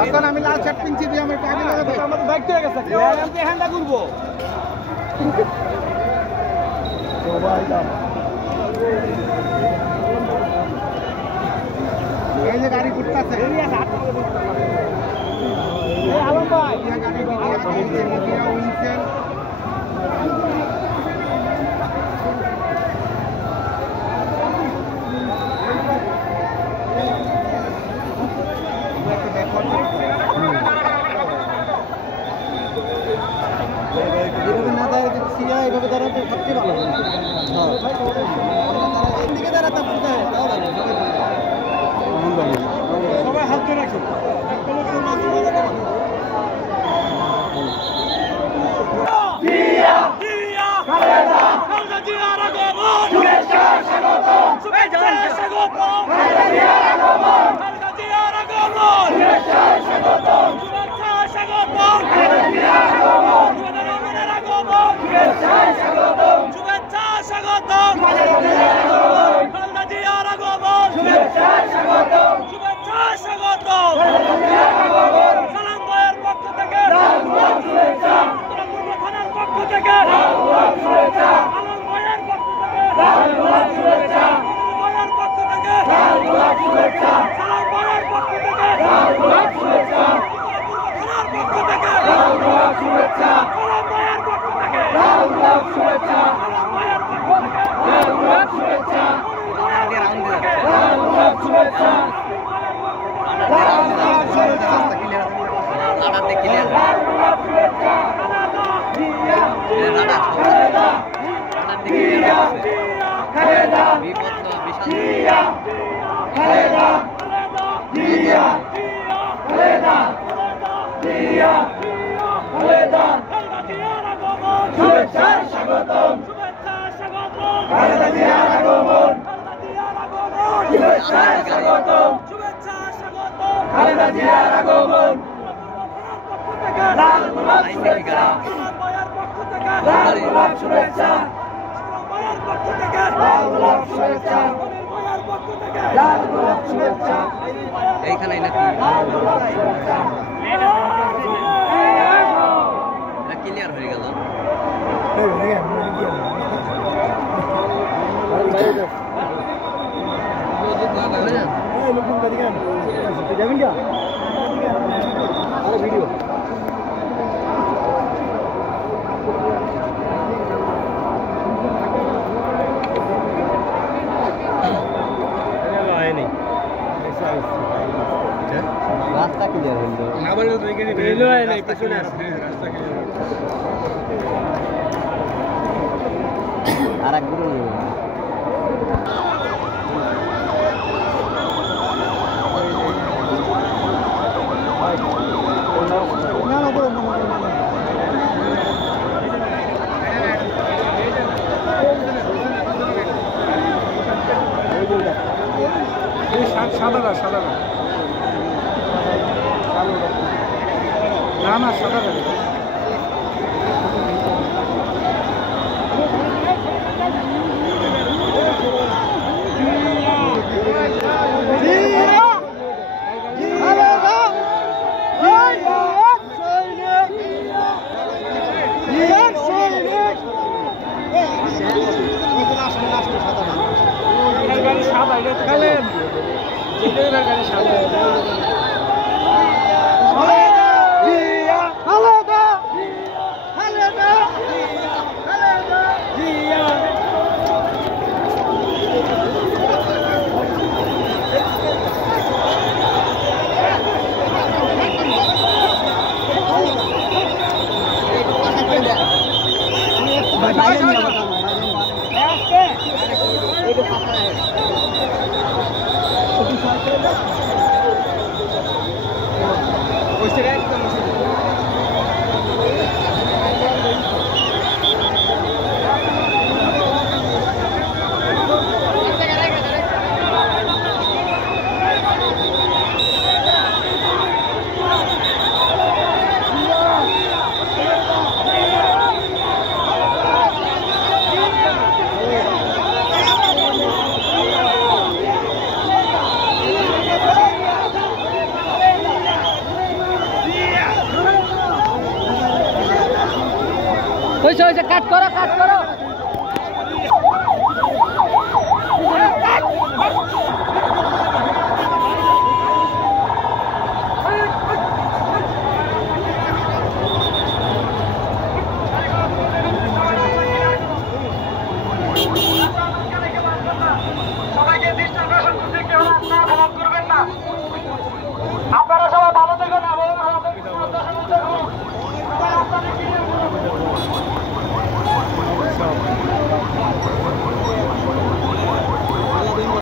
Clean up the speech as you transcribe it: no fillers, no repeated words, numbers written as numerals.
এখন আমি লাল শার্ট পিনছি দিয়ে আমি আগে লাগাবো আমাদের বাইক হয়ে গেছে আমি হ্যান্ডা করব এই যে গাড়ি ঘুরতেছে এই আলম ভাই গাড়ি লাগিয়ে উইন্ডশেল যেভাবে না দাঁড়াতে সিয়া এইভাবে দাঁড়াতে সবচেয়ে ভালো এদিকে দাঁড়াতে বুঝতে হয় তাও ভালো সবাই হাত ধরে রাখি এইখানে নাকি ক্লিয়ার হয়ে গেল ভিডিও রাস্তা ক্লিয়ার হলো আবার রেল হয় না পিছনে আছে রাস্তা ক্লিয়ার আর এক গুলো সাদা না সাদা হয়েছে কাট করো